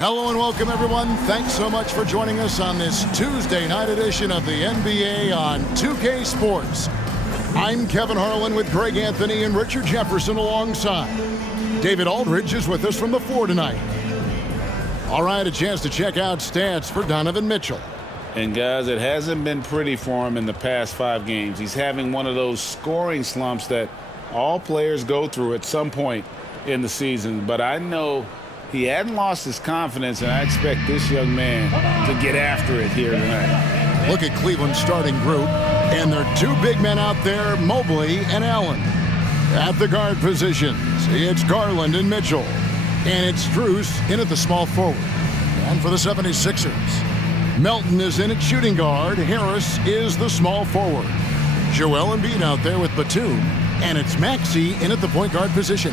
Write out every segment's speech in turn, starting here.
Hello and welcome, everyone. Thanks so much for joining us on this Tuesday night edition of the NBA on 2K Sports. I'm Kevin Harlan with Greg Anthony and Richard Jefferson alongside. David Aldridge is with us from the floor tonight. All right, a chance to check out stats for Donovan Mitchell. And guys, it hasn't been pretty for him in the past 5 games. He's having one of those scoring slumps that all players go through at some point in the season. But I know he hadn't lost his confidence, and I expect this young man to get after it here tonight. Look at Cleveland's starting group, and there are 2 big men out there, Mobley and Allen. At the guard positions, it's Garland and Mitchell. And it's Strus in at the small forward. And for the 76ers, Melton is in at shooting guard. Harris is the small forward. Joel Embiid out there with Batum. And it's Maxey in at the point guard position.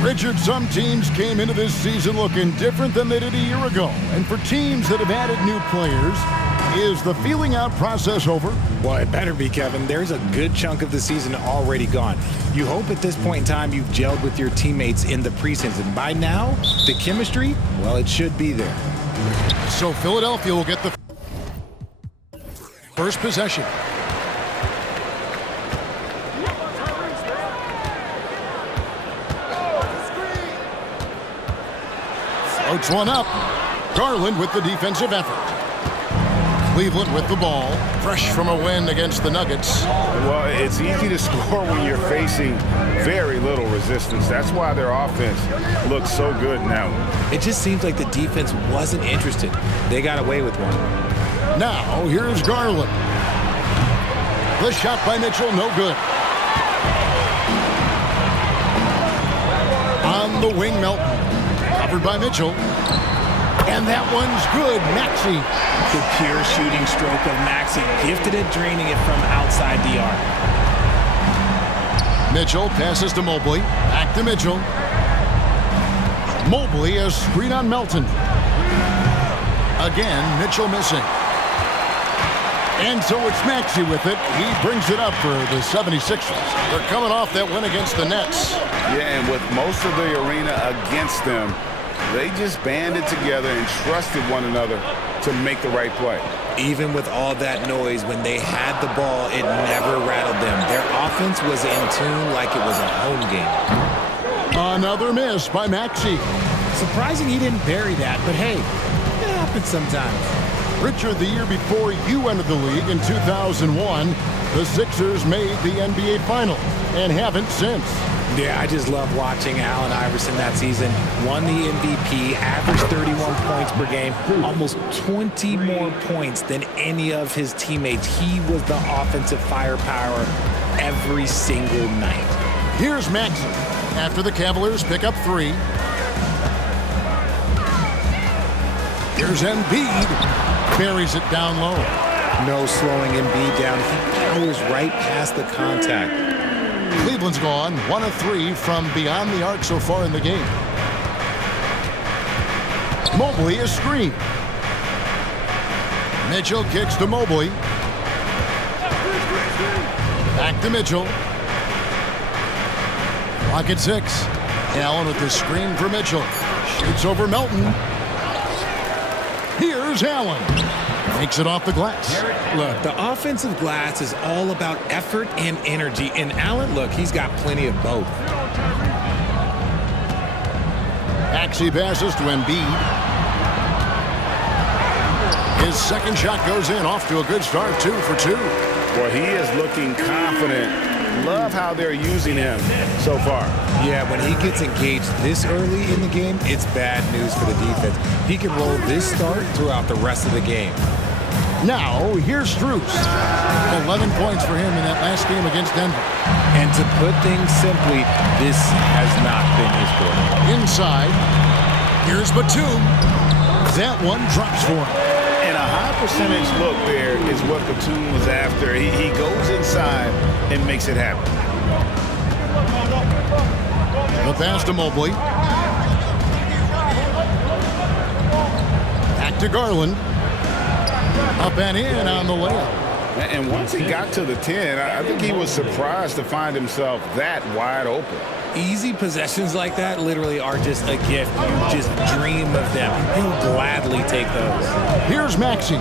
Richard, some teams came into this season looking different than they did a year ago. And for teams that have added new players, is the feeling out process over? Well, it better be, Kevin. There's a good chunk of the season already gone. You hope at this point in time you've gelled with your teammates in the preseason. By now, the chemistry, well, it should be there. So Philadelphia will get the first possession. Floats one up. Garland with the defensive effort. Cleveland with the ball, fresh from a win against the Nuggets. Well, it's easy to score when you're facing very little resistance. That's why their offense looks so good now. It just seems like the defense wasn't interested. They got away with one. Now, here's Garland. The shot by Mitchell, no good. On the wing, Melton. Covered by Mitchell. And that one's good. Maxey. The pure shooting stroke of Maxey, gifted at draining it from outside the arc. Mitchell passes to Mobley. Back to Mitchell. Mobley, a screen on Melton. Again, Mitchell missing. And so it's Maxey with it. He brings it up for the 76ers. They're coming off that win against the Nets. Yeah, and with most of the arena against them, they just banded together and trusted one another to make the right play. Even with all that noise, when they had the ball, it never rattled them. Their offense was in tune like it was a home game. Another miss by Maxey. Surprising he didn't bury that, but hey, it happens sometimes. Richard, the year before you entered the league in 2001, the Sixers made the NBA Finals and haven't since. Yeah, I just love watching Allen Iverson that season. Won the MVP, averaged 31 points per game, almost 20 more points than any of his teammates. He was the offensive firepower every single night. Here's Maxey after the Cavaliers pick up 3. Here's Embiid. Buries it down low. No slowing Embiid down. He powers right past the contact. Cleveland's gone 1 of 3 from beyond the arc so far in the game. Mobley is screened. Mitchell kicks to Mobley. Back to Mitchell. Clock at 6. Allen with the screen for Mitchell. Shoots over Melton. Here's Allen. Makes it off the glass. Look, the offensive glass is all about effort and energy. And Allen, look, he's got plenty of both. Maxey passes to Embiid. His second shot goes in, off to a good start, 2 for 2. Well, he is looking confident. Love how they're using him so far. Yeah, when he gets engaged this early in the game, it's bad news for the defense. He can roll this start throughout the rest of the game. Now, here's Strus. 11 points for him in that last game against Denver. And to put things simply, this has not been his quarter. Inside, here's Batum. That one drops for him. And a high percentage look there is what Batum was after. He goes inside and makes it happen. The pass to Mobley. Back to Garland. Up and in on the layup. And once he got to the 10, I think he was surprised to find himself that wide open. Easy possessions like that literally are just a gift. You just dream of them. He'll gladly take those. Here's Maxey.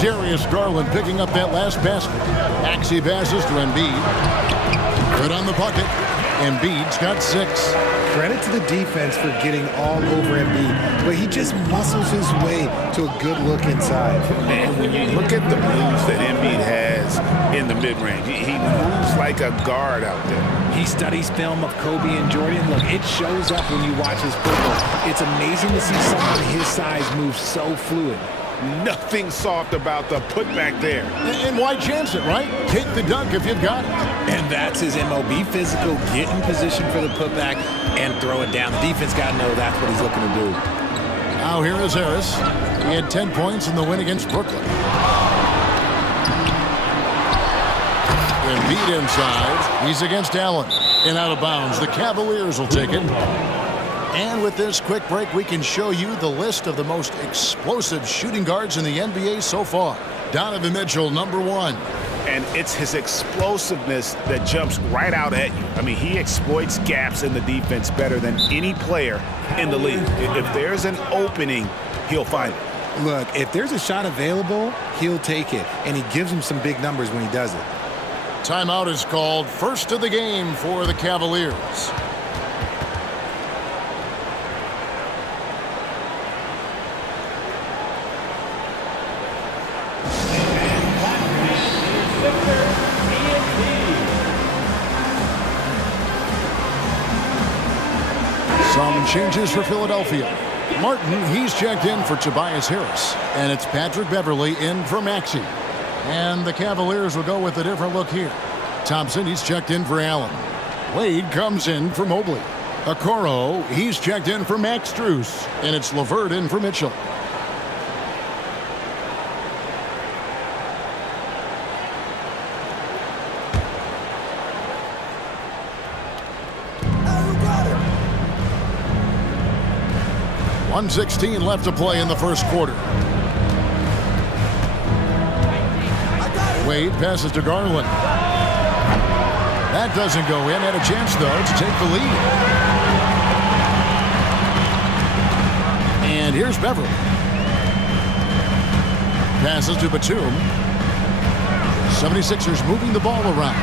Darius Garland picking up that last basket. Maxey passes to Embiid. Good on the bucket. Embiid's got 6. Credit to the defense for getting all over Embiid, but he just muscles his way to a good look inside. Man, when you look at the moves that Embiid has in the mid-range, he moves like a guard out there. He studies film of Kobe and Jordan. Look, it shows up when you watch his football. It's amazing to see someone his size move so fluid. Nothing soft about the putback there. And why chance it, right? Take the dunk if you've got it. And that's his MO. Be physical, get in position for the putback, and throw it down. The defense got to know that's what he's looking to do. Now here is Harris. He had 10 points in the win against Brooklyn. Embiid inside. He's against Allen. And out of bounds. The Cavaliers will take it. And with this quick break, we can show you the list of the most explosive shooting guards in the NBA so far. Donovan Mitchell, number 1. And it's his explosiveness that jumps right out at you. I mean, he exploits gaps in the defense better than any player in the league. If there's an opening, he'll find it. Look, if there's a shot available, he'll take it, and he gives him some big numbers when he does it. Timeout is called. First of the game for the Cavaliers. Some changes for Philadelphia. Martin, he's checked in for Tobias Harris. And it's Patrick Beverley in for Maxey. And the Cavaliers will go with a different look here. Thompson, he's checked in for Allen. Wade comes in for Mobley. Okoro, he's checked in for Max Strus. And it's LeVert in for Mitchell. .116 left to play in the first quarter. Wade passes to Garland. That doesn't go in. Had a chance, though, to take the lead. And here's Beverly. Passes to Batum. 76ers moving the ball around.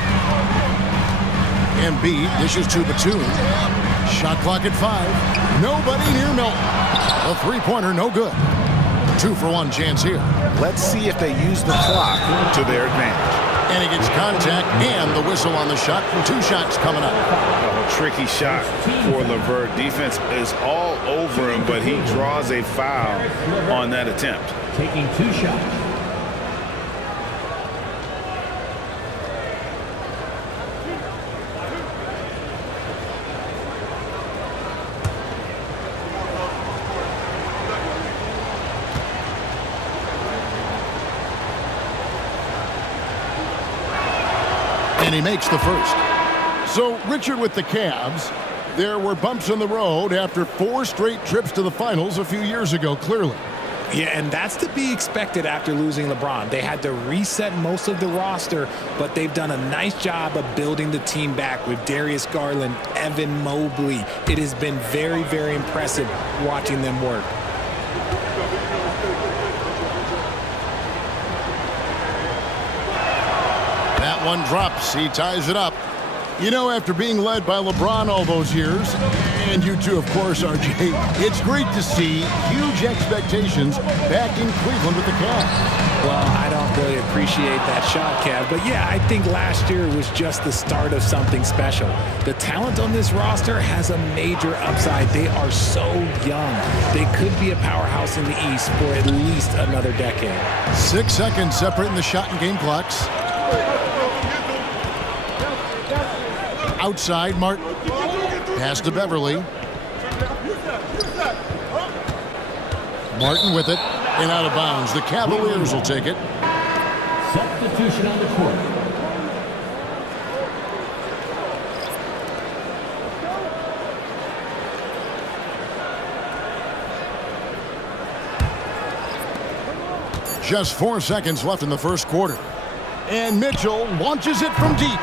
Embiid dishes to Batum. Shot clock at 5. Nobody near Milton. A three-pointer, no good. 2-for-1 chance here. Let's see if they use the clock to their advantage. And he gets contact and the whistle on the shot. 2 shots coming up. A tricky shot for LeVert. Defense is all over him, but he draws a foul on that attempt. Taking 2 shots. And he makes the first. So, Richard, with the Cavs, there were bumps in the road after 4 straight trips to the finals a few years ago, clearly. Yeah, and that's to be expected after losing LeBron. They had to reset most of the roster, but they've done a nice job of building the team back with Darius Garland, Evan Mobley. It has been very, very impressive watching them work. That one drops. He ties it up. You know, after being led by LeBron all those years, and you too, of course, RJ, it's great to see huge expectations back in Cleveland with the Cavs. Well, I don't really appreciate that shot, Kev, but yeah, I think last year was just the start of something special. The talent on this roster has a major upside. They are so young. They could be a powerhouse in the East for at least another decade. 6 seconds separating the shot and game clocks. Outside, Martin. Pass to Beverly. Martin with it. And out of bounds. The Cavaliers will take it. Substitution on the court. Just 4 seconds left in the first quarter. And Mitchell launches it from deep.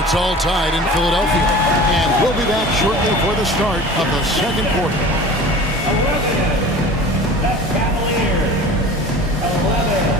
It's all tied in Philadelphia. And we'll be back shortly for the start of the second quarter. 11. The Cavaliers. 11.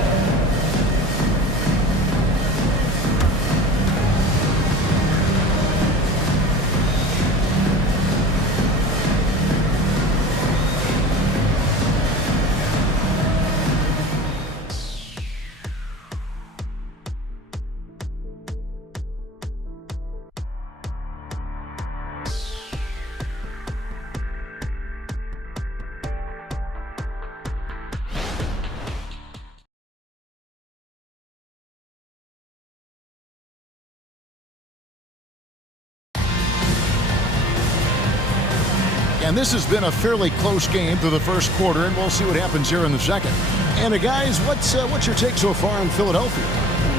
And this has been a fairly close game through the first quarter, and we'll see what happens here in the second. And guys, what's your take so far on Philadelphia?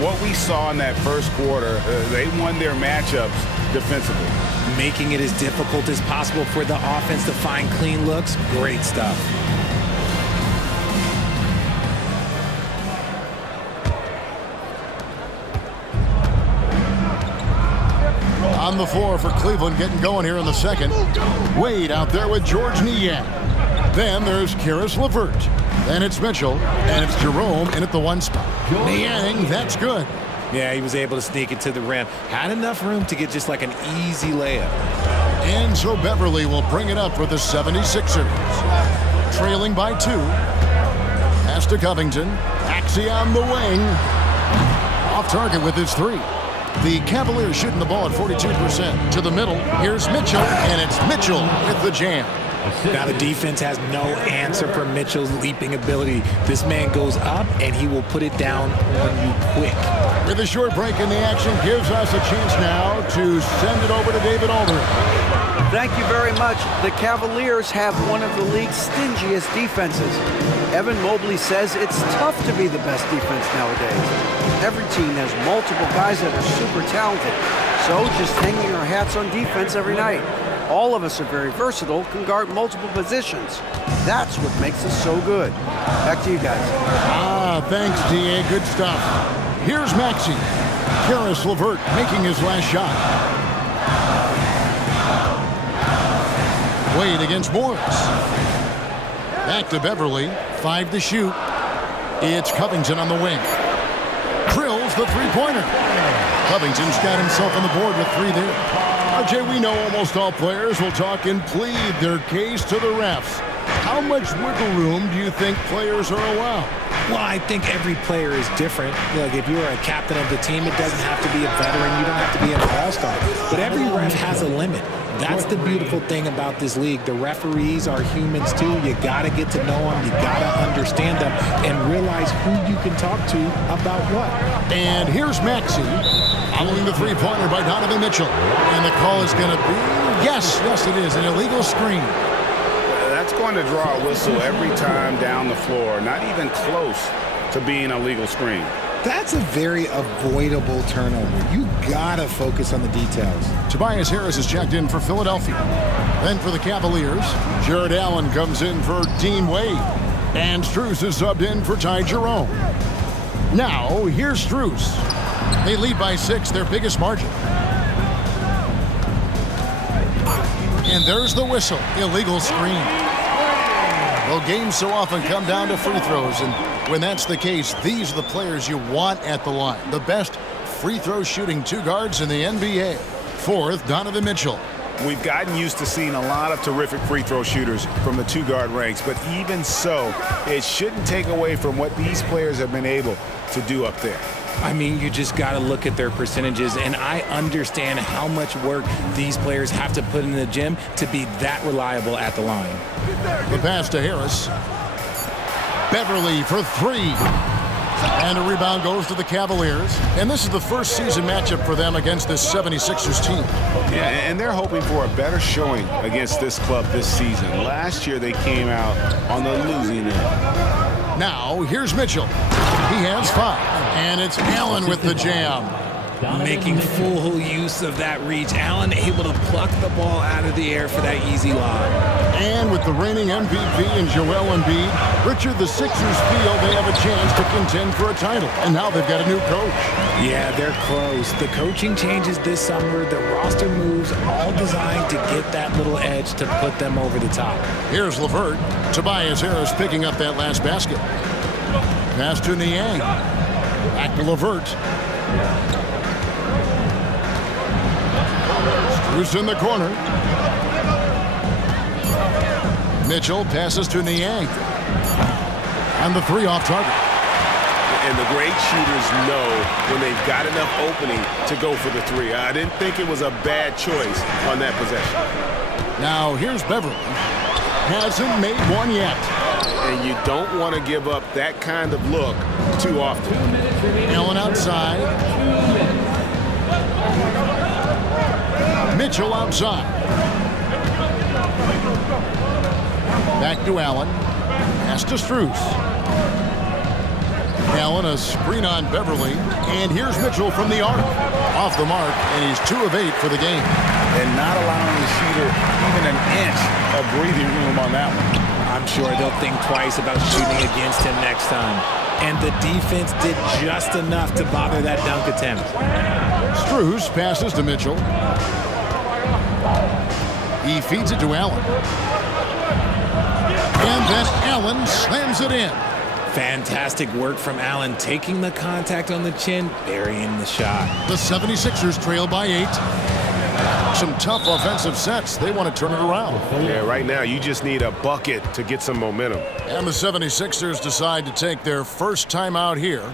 What we saw in that first quarter, they won their matchups defensively. Making it as difficult as possible for the offense to find clean looks. Great stuff. On the floor for Cleveland, getting going here in the second. Wade out there with George Niang. Then there's Karis LeVert. Then it's Mitchell, and it's Jerome in at the one spot. Niang, that's good. Yeah, he was able to sneak it to the rim. Had enough room to get just like an easy layup. And so Beverly will bring it up for the 76ers. Trailing by 2. Pass to Covington. Axie on the wing. Off target with his 3. The Cavaliers shooting the ball at 42%. To the middle, here's Mitchell, and it's Mitchell with the jam. Now the defense has no answer for Mitchell's leaping ability. This man goes up, and he will put it down on you quick. With a short break in the action, gives us a chance now to send it over to David Aldridge. Thank you very much. The Cavaliers have one of the league's stingiest defenses. Evan Mobley says it's tough to be the best defense nowadays. Every team has multiple guys that are super talented, so just hanging our hats on defense every night. All of us are very versatile, can guard multiple positions. That's what makes us so good. Back to you guys. Thanks, D.A. Good stuff. Here's Maxey. Karis LeVert making his last shot. Wade against Morris. Back to Beverly. 5 to shoot. It's Covington on the wing. Drills the three-pointer. Covington's got himself on the board with 3 there. RJ, we know almost all players will talk and plead their case to the refs. How much wiggle room do you think players are allowed? Well, I think every player is different. Like, if you're a captain of the team, it doesn't have to be a veteran. You don't have to be an all-star. But every ref has a limit. That's the beautiful thing about this league. The referees are humans, too. You got to get to know them. You got to understand them and realize who you can talk to about what. And here's Maxey following the three-pointer by Donovan Mitchell. And the call is going to be, yes, it is, an illegal screen. That's going to draw a whistle every time down the floor. Not even close to being a legal screen. That's a very avoidable turnover. You gotta focus on the details. Tobias Harris is checked in for Philadelphia. Then for the Cavaliers, Jared Allen comes in for Dean Wade. And Strus is subbed in for Ty Jerome. Now, here's Strus. They lead by 6, their biggest margin. And there's the whistle. Illegal screen. Well, games so often come down to free throws, and when that's the case, these are the players you want at the line. The best free throw shooting 2 guards in the NBA. 4th, Donovan Mitchell. We've gotten used to seeing a lot of terrific free throw shooters from the 2-guard ranks, but even so, it shouldn't take away from what these players have been able to do up there. I mean, you just got to look at their percentages, and I understand how much work these players have to put in the gym to be that reliable at the line. The pass to Harris. Beverly for 3. And a rebound goes to the Cavaliers. And this is the first season matchup for them against this 76ers team. Yeah, and they're hoping for a better showing against this club this season. Last year, they came out on the losing end. Now, here's Mitchell. He has 5. And it's Allen with the jam. Making full use of that reach. Allen able to pluck the ball out of the air for that easy lob. And with the reigning MVP in Joel Embiid, Richard, the Sixers feel they have a chance to contend for a title. And now they've got a new coach. Yeah, they're close. The coaching changes this summer, the roster moves, all designed to get that little edge to put them over the top. Here's LeVert. Tobias Harris picking up that last basket. Pass to Niang. Back to LeVert. Who's in the corner? Mitchell passes to Niang. And the three off target. And the great shooters know when they've got enough opening to go for the three. I didn't think it was a bad choice on that possession. Now here's Beverly. Hasn't made one yet. And you don't want to give up that kind of look too often. Allen outside. Mitchell outside. Back to Allen. Pass to Strus. Allen a screen on Beverly. And here's Mitchell from the arc. Off the mark, and he's 2 of 8 for the game. And not allowing the shooter even an inch of breathing room on that one. I'm sure they'll think twice about shooting against him next time. And the defense did just enough to bother that dunk attempt. Strus passes to Mitchell. He feeds it to Allen. And then Allen slams it in. Fantastic work from Allen, taking the contact on the chin, burying the shot. The 76ers trail by 8. Some tough offensive sets. They want to turn it around. Yeah, right now you just need a bucket to get some momentum. And the 76ers decide to take their first time out here.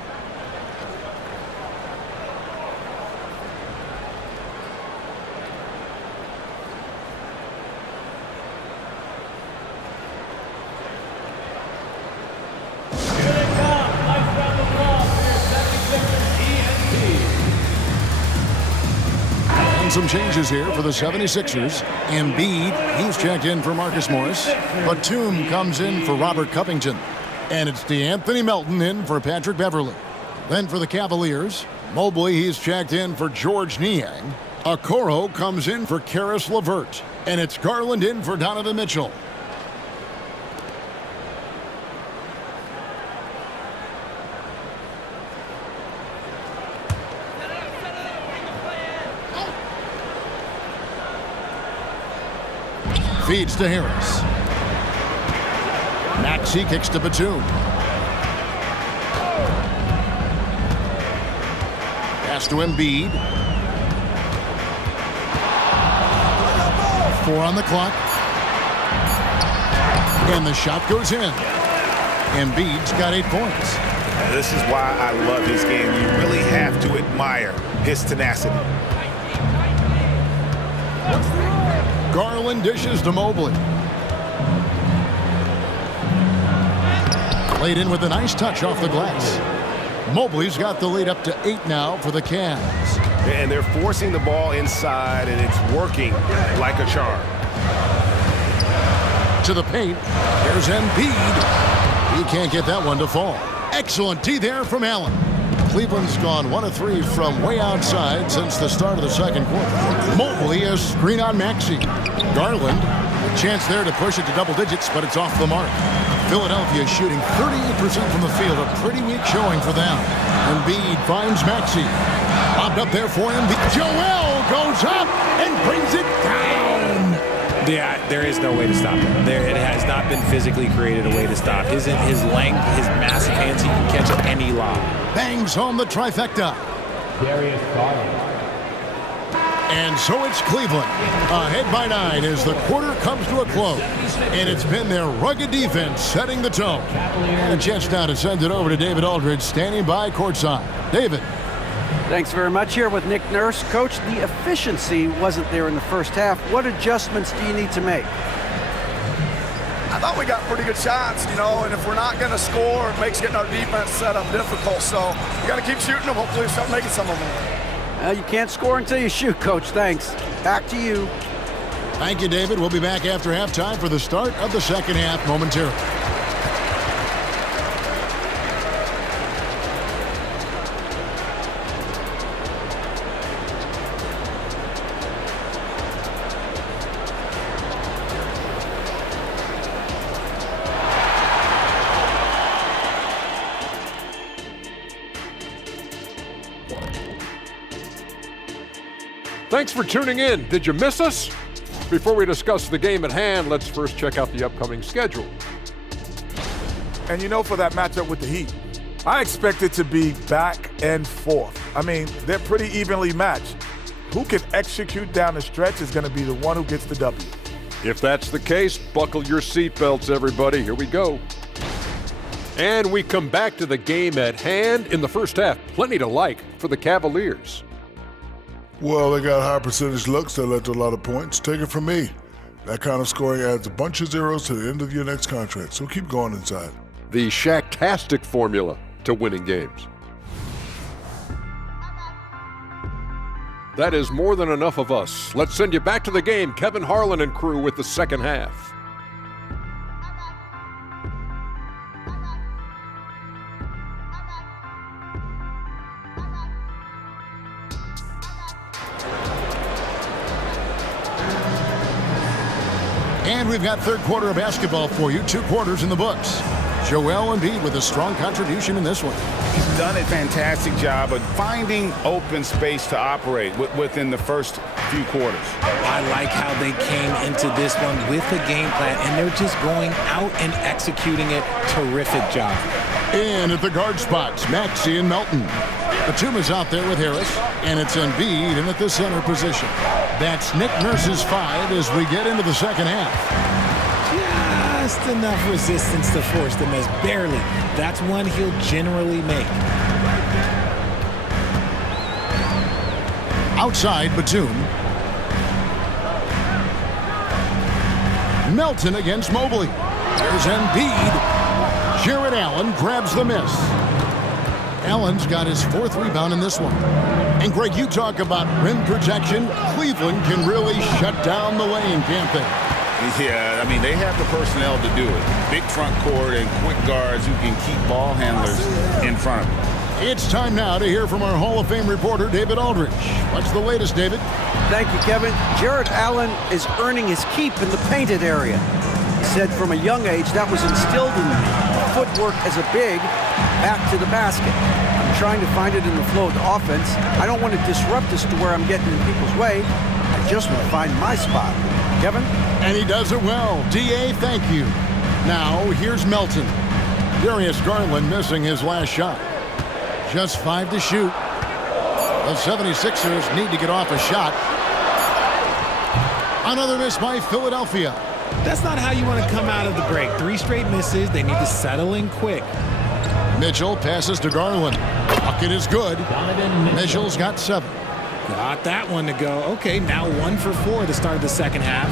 Some changes here for the 76ers. Embiid, he's checked in for Marcus Morris. Batum comes in for Robert Covington. And it's DeAnthony Melton in for Patrick Beverly. Then for the Cavaliers, Mobley, he's checked in for George Niang. Okoro comes in for Karis LeVert. And it's Garland in for Donovan Mitchell. Feeds to Harris. Maxey kicks to Batum. Pass to Embiid. 4 on the clock. And the shot goes in. Embiid's got 8 points. This is why I love his game. You really have to admire his tenacity. Garland dishes to Mobley. Laid in with a nice touch off the glass. Mobley's got the lead up to 8 now for the Cavs. And they're forcing the ball inside, and it's working like a charm. To the paint. Here's Embiid. He can't get that one to fall. Excellent D there from Allen. Cleveland's gone 1 of 3 from way outside since the start of the second quarter. Mobley a screen on Maxey. Garland, a chance there to push it to double digits, but it's off the mark. Philadelphia shooting 38% from the field, a pretty weak showing for them. Embiid finds Maxey. Popped up there for Embiid. Joel goes up and brings it down. Yeah, there is no way to stop him. It has not been physically created a way to stop. His length, his massive hands, he can catch any lob. Bangs home the trifecta. Darius Garland. And so it's Cleveland, ahead by 9 as the quarter comes to a close. And it's been their rugged defense setting the tone. And a chance now to send it over to David Aldridge, standing by courtside. David. Thanks very much. Here with Nick Nurse. Coach, the efficiency wasn't there in the first half. What adjustments do you need to make? I thought we got pretty good shots, and if we're not going to score, it makes getting our defense set up difficult. So we got to keep shooting them. Hopefully we start making some of them. Well, you can't score until you shoot, Coach. Thanks. Back to you. Thank you, David. We'll be back after halftime for the start of the second half momentarily. Thanks for tuning in. Did you miss us? Before we discuss the game at hand, let's first check out the upcoming schedule. And for that matchup with the Heat, I expect it to be back and forth. I mean, they're pretty evenly matched. Who can execute down the stretch is going to be the one who gets the W. If that's the case, buckle your seatbelts, everybody. Here we go. And we come back to the game at hand. In the first half, plenty to like for the Cavaliers. Well, they got high percentage looks that led to a lot of points. Take it from me. That kind of scoring adds a bunch of zeros to the end of your next contract, so keep going inside. The Shaq-tastic formula to winning games. That is more than enough of us. Let's send you back to the game. Kevin Harlan and crew with the second half. And we've got third quarter of basketball for you. 2 quarters in the books. Joel Embiid with a strong contribution in this one. He's done a fantastic job of finding open space to operate within the first few quarters. I like how they came into this one with a game plan, and they're just going out and executing it. Terrific job. And at the guard spots, Maxey and Melton. Batum is out there with Harris, and it's Embiid in at the center position. That's Nick Nurse's 5 as we get into the second half. Just enough resistance to force the miss. Barely. That's one he'll generally make. Outside, Batum. Melton against Mobley. There's Embiid. Jared Allen grabs the miss. Allen's got his 4th rebound in this one. And Greg, you talk about rim protection. Cleveland can really shut down the lane, can't they? Yeah, I mean, they have the personnel to do it. Big front court and quick guards who can keep ball handlers in front of them. It's time now to hear from our Hall of Fame reporter, David Aldridge. What's the latest, David? Thank you, Kevin. Jared Allen is earning his keep in the painted area. He said from a young age that was instilled in me. Footwork as a big, back to the basket. I'm trying to find it in the flow of the offense. I don't want to disrupt this to where I'm getting in people's way. I just want to find my spot. Kevin? And he does it well. D.A., thank you. Now, here's Melton. Darius Garland missing his last shot. Just 5 to shoot. The 76ers need to get off a shot. Another miss by Philadelphia. That's not how you want to come out of the break. 3 straight misses. They need to settle in quick. Mitchell passes to Garland. Bucket is good. Mitchell's got 7. Got that one to go. Okay, now 1 for 4 to start the second half.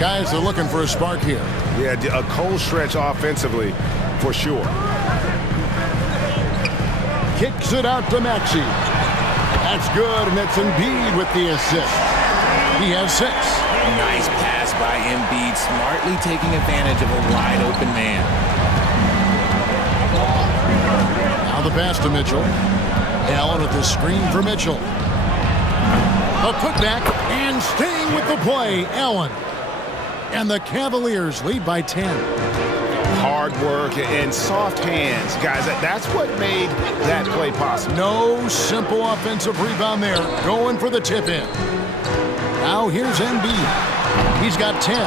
Guys are looking for a spark here. Yeah, a cold stretch offensively for sure. Kicks it out to Maxey. That's good, and it's Embiid with the assist. He has 6. Nice pass by Embiid, smartly taking advantage of a wide-open man. Now the pass to Mitchell. Allen with the screen for Mitchell. A putback and staying with the play, Allen. And the Cavaliers lead by 10. Hard work and soft hands. Guys, that's what made that play possible. No simple offensive rebound there. Going for the tip-in. Now here's Embiid. He's got 10.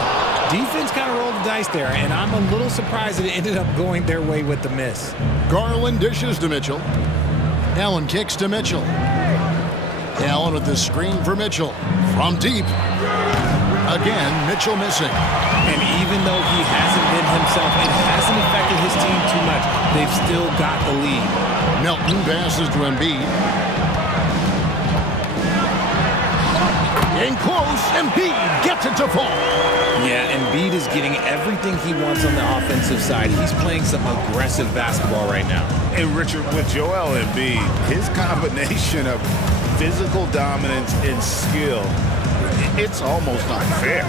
Defense kind of rolled the dice there, and I'm a little surprised that it ended up going their way with the miss. Garland dishes to Mitchell. Allen kicks to Mitchell. Allen with the screen for Mitchell. From deep. Again, Mitchell missing. And even though he hasn't been himself, it hasn't affected his team too much. They've still got the lead. Melton passes to Embiid. In close, Embiid gets it to fall. Yeah, Embiid is getting everything he wants on the offensive side. He's playing some aggressive basketball right now. And Richard, with Joel Embiid, his combination of physical dominance and skill, it's almost unfair.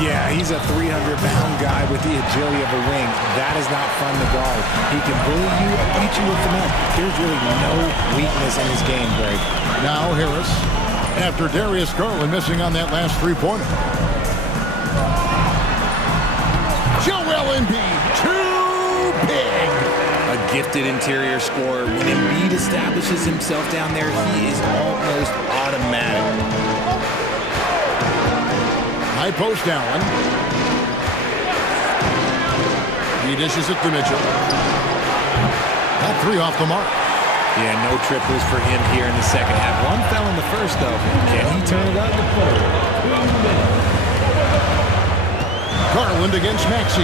Yeah, he's a 300-pound guy with the agility of a wing. That is not fun to guard. He can bully you and beat you with the net. There's really no weakness in his game, Greg. Now Harris, after Darius Garland missing on that last 3-pointer. Joel Embiid, too big. A gifted interior scorer. When Embiid establishes himself down there, he is almost automatic. High post Allen. He dishes it to Mitchell. Got 3 off the mark. Yeah, no triples for him here in the second half. One fell in the first, though. Can he turn it up? Garland against Maxey.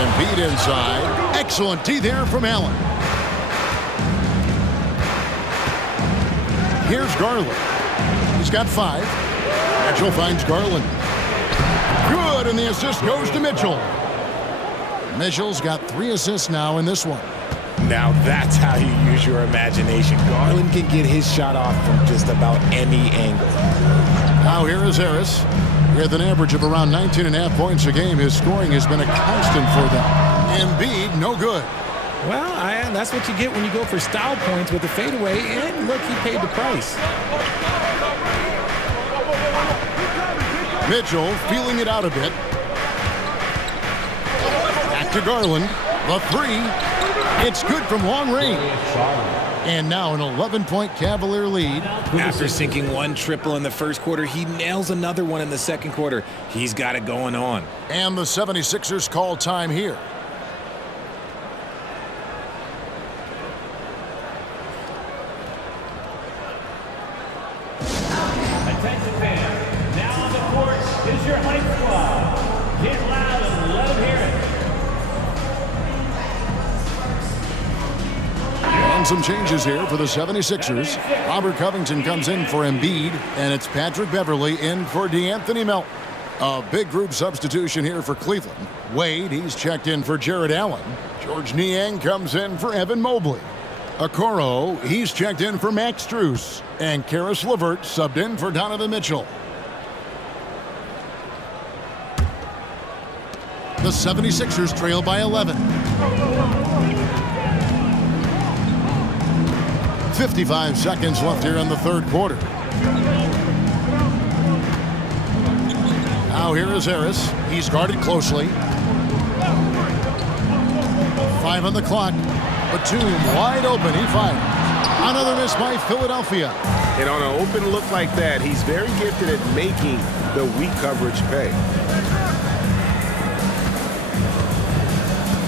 Embiid inside. Excellent D there from Allen. Here's Garland. He's got 5. Mitchell finds Garland. Good, and the assist goes to Mitchell. Mitchell's got 3 assists now in this one. Now that's how you use your imagination. Garland can get his shot off from just about any angle. Now here is Harris. With an average of around 19.5 points a game, his scoring has been a constant for them. Embiid, no good. Well, that's what you get when you go for style points with the fadeaway. And look, he paid the price. Mitchell feeling it out a bit. Back to Garland. The 3. It's good from long range. And now an 11-point Cavalier lead. After sinking 1 triple in the first quarter, he nails another one in the second quarter. He's got it going on. And the 76ers call time here. Attention fans, now on the court is your hype squad. Get loud and let them hear it. And some changes here for the 76ers. Robert Covington comes in for Embiid, and it's Patrick Beverley in for DeAnthony Melton. A big group substitution here for Cleveland. Wade, he's checked in for Jared Allen. George Niang comes in for Evan Mobley. Okoro, he's checked in for Max Strus. And Karis LeVert subbed in for Donovan Mitchell. The 76ers trail by 11. 55 seconds left here in the third quarter. Now here is Harris. He's guarded closely. 5 on the clock. Batum wide open. He fires. Another miss by Philadelphia. And on an open look like that, he's very gifted at making the weak coverage pay.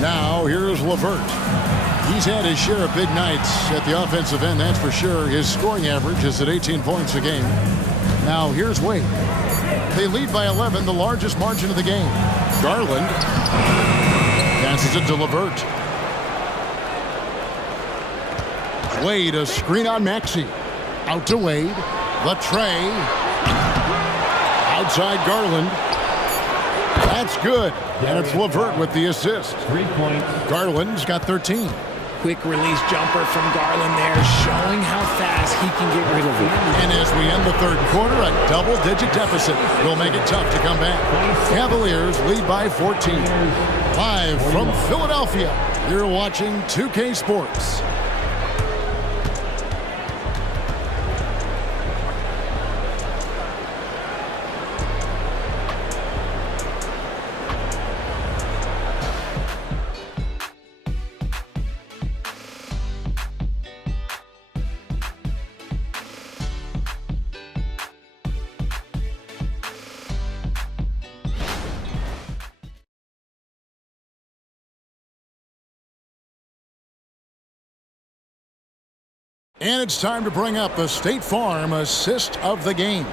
Now here's LeVert. He's had his share of big nights at the offensive end, that's for sure. His scoring average is at 18 points a game. Now here's Wade. They lead by 11, the largest margin of the game. Garland passes it to LeVert. Wade, a screen on Maxey. Out to Wade. The tray. Outside Garland. That's good. And it's LeVert with the assist. 3 points. Garland's got 13. Quick release jumper from Garland there, showing how fast he can get rid of it. And as we end the third quarter, a double-digit deficit will make it tough to come back. Cavaliers lead by 14. Live from Philadelphia, you're watching 2K Sports. And it's time to bring up the State Farm assist of the game.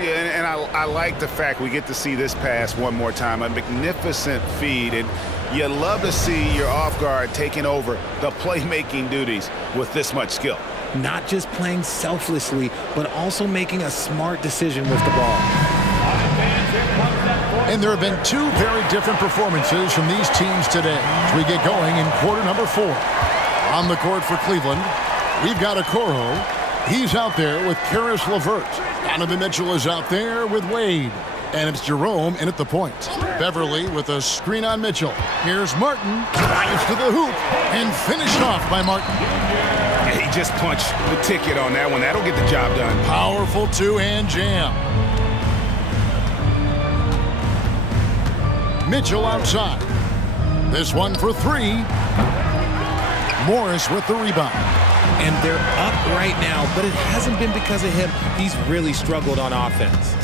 Yeah, and I like the fact we get to see this pass one more time. A magnificent feed, and you love to see your off guard taking over the playmaking duties with this much skill. Not just playing selflessly, but also making a smart decision with the ball. And there have been 2 very different performances from these teams today as we get going in quarter number 4. On the court for Cleveland, we've got Okoro. He's out there with Karis LeVert. Donovan Mitchell is out there with Wade. And it's Jerome in at the point. Beverly with a screen on Mitchell. Here's Martin. Drives to the hoop and finished off by Martin. He just punched the ticket on that one. That'll get the job done. Powerful 2-hand jam. Mitchell outside. This one for 3. Morris with the rebound. and they're up right now, but it hasn't been because of him. He's really struggled on offense.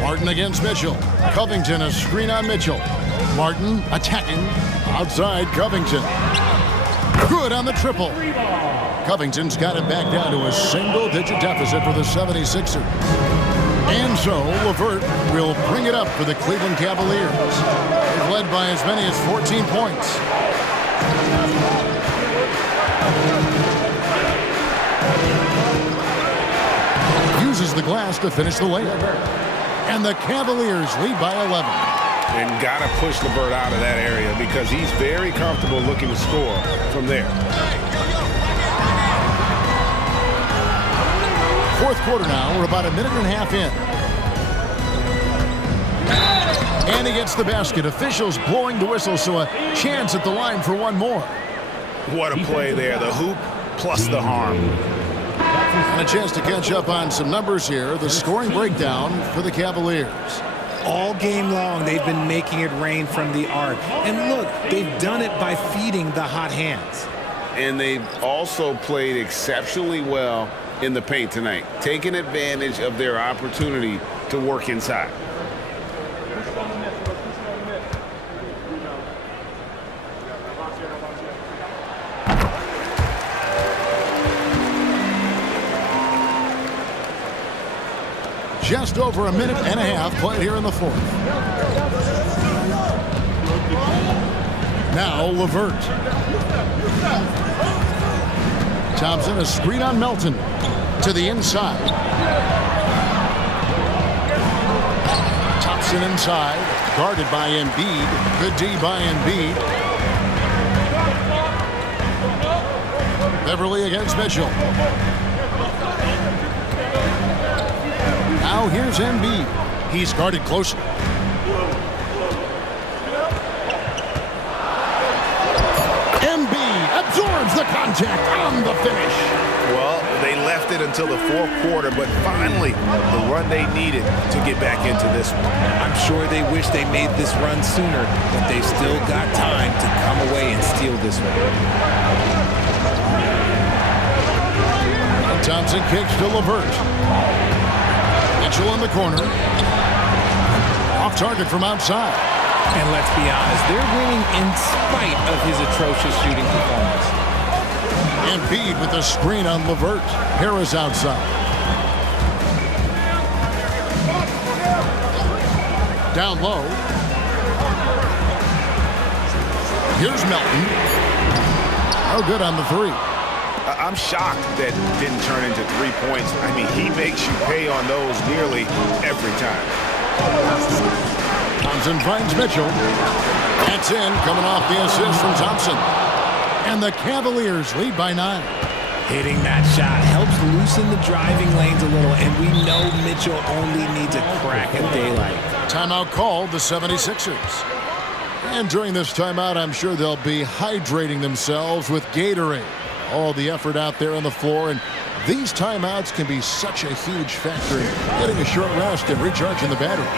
Martin against Mitchell. Covington, a screen on Mitchell. Martin attacking outside Covington. Good on the triple. Covington's got it back down to a single-digit deficit for the 76ers. And so LeVert will bring it up for the Cleveland Cavaliers. They've led by as many as 14 points. Uses the glass to finish the layup. And the Cavaliers lead by 11. And got to push LeVert out of that area because he's very comfortable looking to score from there. Fourth quarter now. We're about a minute and a half in. And he gets the basket. Officials blowing the whistle, so a chance at the line for one more. What a play there. The hoop plus the harm. And a chance to catch up on some numbers here. The scoring breakdown for the Cavaliers. All game long, they've been making it rain from the arc. And look, they've done it by feeding the hot hands. And they've also played exceptionally well in the paint tonight, taking advantage of their opportunity to work inside. Just over a minute and a half played here in the fourth. Now LeVert. Thompson, a screen on Melton to the inside. Thompson inside, guarded by Embiid. Good D by Embiid. Beverly against Mitchell. Now here's Embiid. He's guarded closely. Embiid absorbs the contact on the finish. Well, they left it until the fourth quarter, but finally the run they needed to get back into this one. I'm sure they wish they made this run sooner, but they've still got time to come away and steal this one. Thompson kicks to LeVert. Mitchell in the corner. Off target from outside. And let's be honest, they're winning in spite of his atrocious shooting performance. Embiid with the screen on LeVert. Harris outside. Down low. Here's Melton. Oh, good on the three. I'm shocked that didn't turn into 3 points. I mean, he makes you pay on those nearly every time. Thompson finds Mitchell. That's in, coming off the assist from Thompson. And the Cavaliers lead by 9. Hitting that shot helps loosen the driving lanes a little, and we know Mitchell only needs a crack at daylight. Timeout called the 76ers. And during this timeout, I'm sure they'll be hydrating themselves with Gatorade. All the effort out there on the floor, and these timeouts can be such a huge factor in getting a short rest and recharging the battery.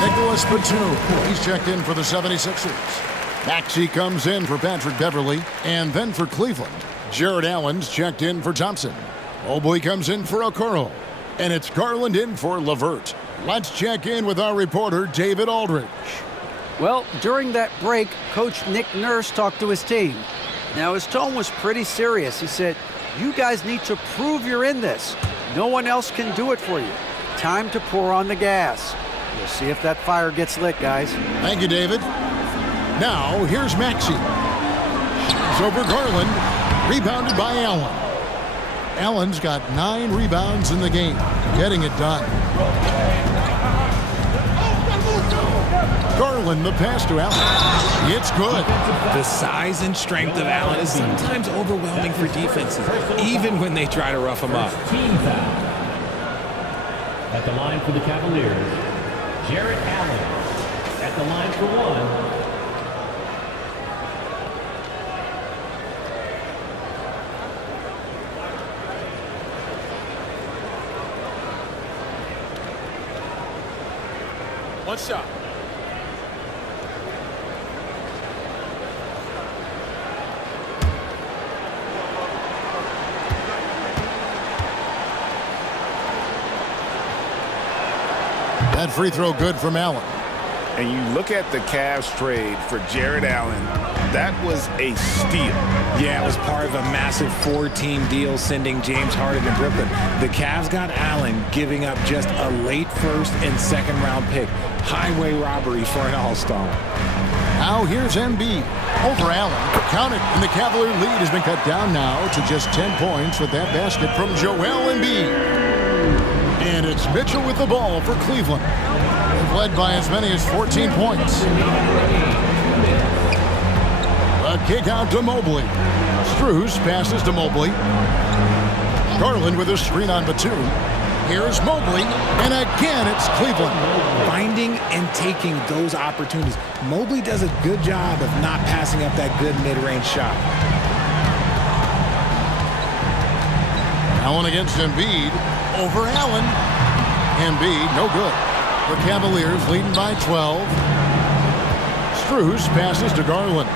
Nicholas Batum, he's checked in for the 76ers. Maxey comes in for Patrick Beverly, and then for Cleveland, Jared Allen's checked in for Thompson. Mobley comes in for Okoro, and it's Garland in for LeVert. Let's check in with our reporter, David Aldridge. Well, during that break, Coach Nick Nurse talked to his team. Now, his tone was pretty serious. He said, you guys need to prove you're in this. No one else can do it for you. Time to pour on the gas. We'll see if that fire gets lit, guys. Thank you, David. Now, here's Maxey. Shoots over Garland. Rebounded by Allen. Allen's got 9 rebounds in the game. Getting it done. Garland, the pass to Allen. It's good. The size and strength of Allen is sometimes overwhelming for defenses, even when they try to rough him up. Team foul. At the line for the Cavaliers, Jared Allen. At the line for one. One shot. That free throw good from Allen. And you look at the Cavs trade for Jared Allen, that was a steal. Yeah, it was part of a massive 4-team deal sending James Harden to Brooklyn. The Cavs got Allen, giving up just a late first and second round pick. Highway robbery for an all-star. Now here's Embiid over Allen. Count it, and the Cavalier lead has been cut down now to just 10 points with that basket from Joel Embiid. And it's Mitchell with the ball for Cleveland. They've led by as many as 14 points. A kick out to Mobley. Strus passes to Mobley. Garland with a screen on Batum. Here's Mobley, and again it's Cleveland. Finding and taking those opportunities. Mobley does a good job of not passing up that good mid-range shot. Allen against Embiid. Over Allen. Embiid, no good. The Cavaliers leading by 12. Strus passes to Garland.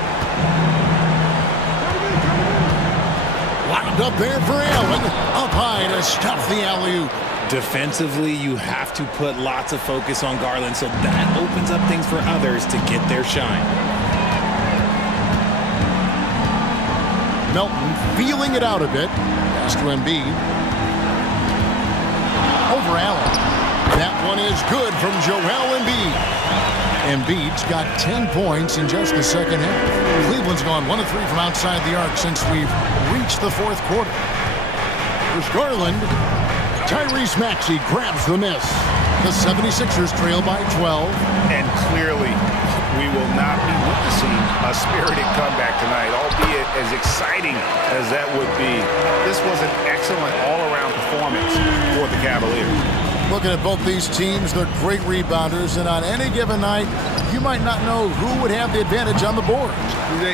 Wound up there for Allen. Up high to stuff the alley-oop. Defensively, you have to put lots of focus on Garland, so that opens up things for others to get their shine. Melton feeling it out a bit. Pass to Embiid. Over Allen. That one is good from Joel Embiid. Embiid's got 10 points in just the second half. Cleveland's gone 1 of 3 from outside the arc since we've reached the fourth quarter. Here's Garland. Tyrese Maxey grabs the miss. The 76ers trail by 12. And clearly, we will not be witnessing a spirited comeback tonight, albeit as exciting as that would be. This was an excellent all-around performance for the Cavaliers. Looking at both these teams, they're great rebounders, and on any given night, you might not know who would have the advantage on the board.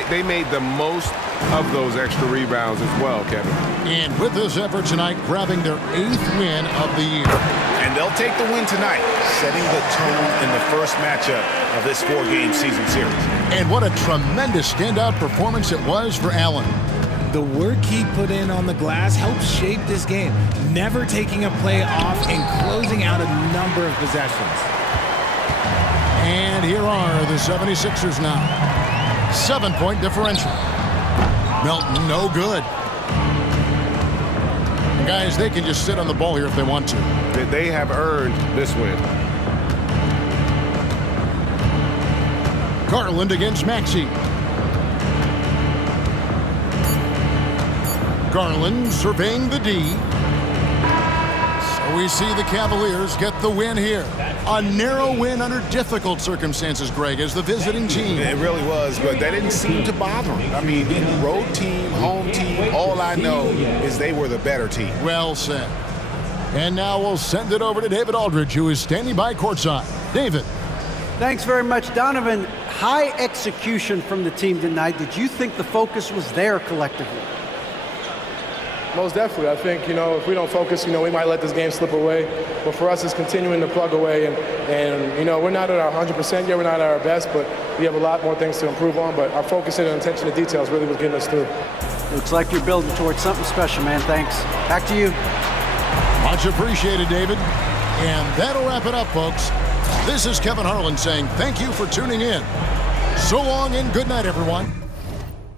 They made the most of those extra rebounds as well, Kevin. And with this effort tonight, grabbing their 8th win of the year. And they'll take the win tonight, setting the tone in the first matchup of this 4-game season series. And what a tremendous standout performance it was for Allen. The work he put in on the glass helped shape this game, never taking a play off and closing out a number of possessions. And here are the 76ers now. 7-point differential. Melton, no good. Guys, they can just sit on the ball here if they want to. They have earned this win. Garland against Maxey. Garland surveying the D. So we see the Cavaliers get the win here. A narrow win under difficult circumstances, Greg, as the visiting team. It really was, but that didn't seem to bother them. I mean, road team, home team, all I know is they were the better team. Well said. And now we'll send it over to David Aldridge, who is standing by courtside. David. Thanks very much, Donovan. High execution from the team tonight. Did you think the focus was there collectively? Most definitely. I think, if we don't focus, we might let this game slip away. But for us, it's continuing to plug away. And we're not at our 100% yet. We're not at our best, but we have a lot more things to improve on. But our focus and attention to details really was getting us through. Looks like you're building towards something special, man. Thanks. Back to you. Much appreciated, David. And that'll wrap it up, folks. This is Kevin Harlan saying thank you for tuning in. So long and good night, everyone.